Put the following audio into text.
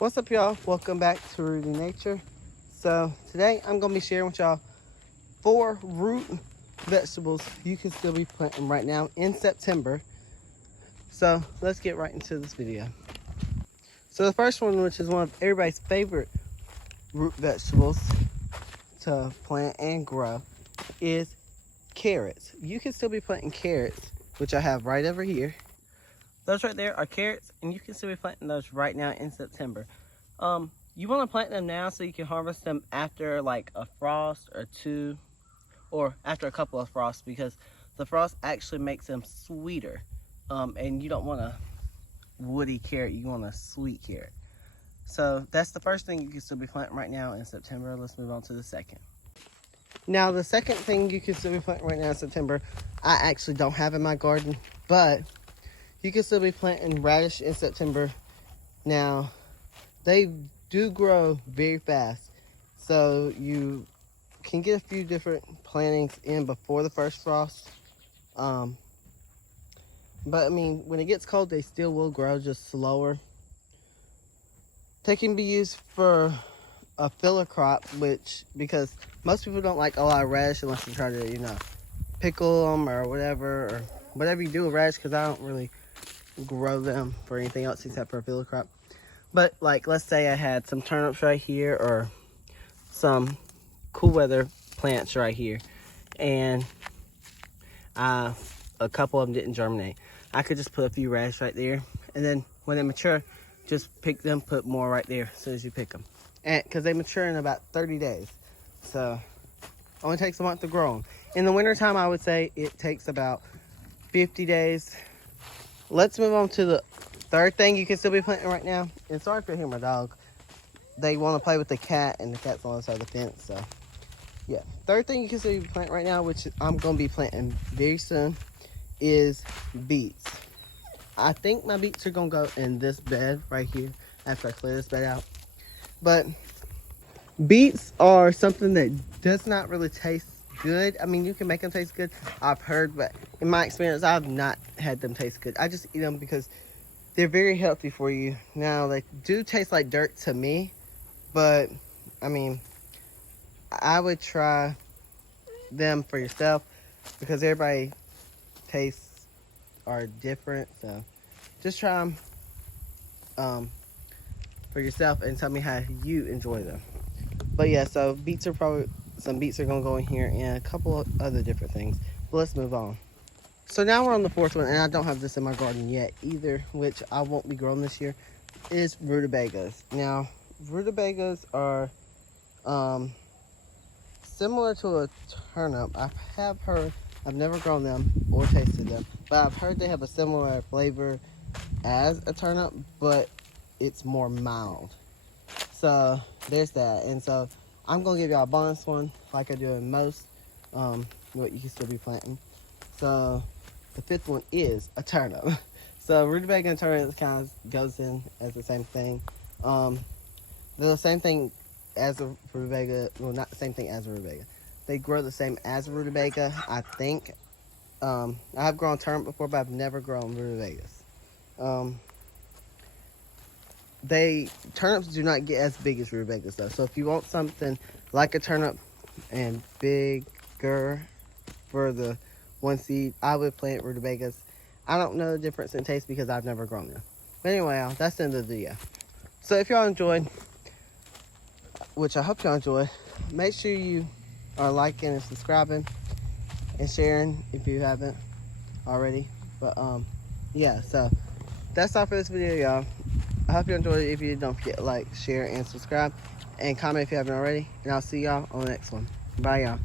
What's up, y'all? Welcome back to Rooted in Nature. So today I'm gonna be sharing with y'all 4 root vegetables you can still be planting right now in September. So let's get right into this video. So the first one, which is one of everybody's favorite root vegetables to plant and grow, is carrots. You can still be planting carrots, which I have right over here. Those right there are carrots, and you can still be planting those right now in September. You want to plant them now so you can harvest them after like a frost or two, or after a couple of frosts, because the frost actually makes them sweeter. And you don't want a woody carrot, you want a sweet carrot. So that's the first thing you can still be planting right now in September. Let's move on to the second. Now the second thing you can still be planting right now in September, I actually don't have in my garden, but you can still be planting radish in September. Now, they do grow very fast, so you can get a few different plantings in before the first frost. But I mean, when it gets cold, they still will grow, just slower. They can be used for a filler crop, because most people don't like a lot of radish unless you try to, pickle them or whatever you do with radish, because I don't really grow them for anything else except for a filler crop. But like, let's say I had some turnips right here, or some cool weather plants right here, and a couple of them didn't germinate. I could just put a few radish right there, and then when they mature, just pick them, put more right there as soon as you pick them. And because they mature in about 30 days, so only takes a month to grow them. In the wintertime, I would say it takes about 50 days. Let's move on to the third thing you can still be planting right now. And sorry if you hear my dog. They want to play with the cat, and the cat's on the other side of the fence. So, yeah. Third thing you can still be planting right now, which I'm going to be planting very soon, is beets. I think my beets are going to go in this bed right here after I clear this bed out. But beets are something that does not really taste good. I mean, you can make them taste good, I've heard, but in my experience, I've not had them taste good. I just eat them because they're very healthy for you. Now, they do taste like dirt to me, but I mean, I would try them for yourself, because everybody tastes are different. So just try them for yourself and tell me how you enjoy them. But yeah, so some beets are gonna go in here, and a couple of other different things. But let's move on. So now we're on the fourth one, and I don't have this in my garden yet either, which I won't be growing this year, is rutabagas. Now, rutabagas are similar to a turnip. I have heard, I've never grown them or tasted them, but I've heard they have a similar flavor as a turnip, but it's more mild. So there's that. And so I'm gonna give y'all a bonus one, like I do in most what you can still be planting. So the fifth one is a turnip. So rutabaga and turnip kind of goes in as the same thing. They're the same thing as a rutabaga. Well, not the same thing as a rutabaga. They grow the same as a rutabaga, I think. I have grown turnip before, but I've never grown rutabagas. Turnips do not get as big as rutabagas though. So if you want something like a turnip and bigger for the one seed, I would plant rutabagas. I don't know the difference in taste because I've never grown them. But anyway, that's the end of the video. So if y'all enjoyed, which I hope y'all enjoyed, make sure you are liking and subscribing and sharing if you haven't already. But yeah, so that's all for this video, y'all. I hope you enjoyed it. If you did, don't forget to like, share, and subscribe, and comment if you haven't already. And I'll see y'all on the next one. Bye, y'all.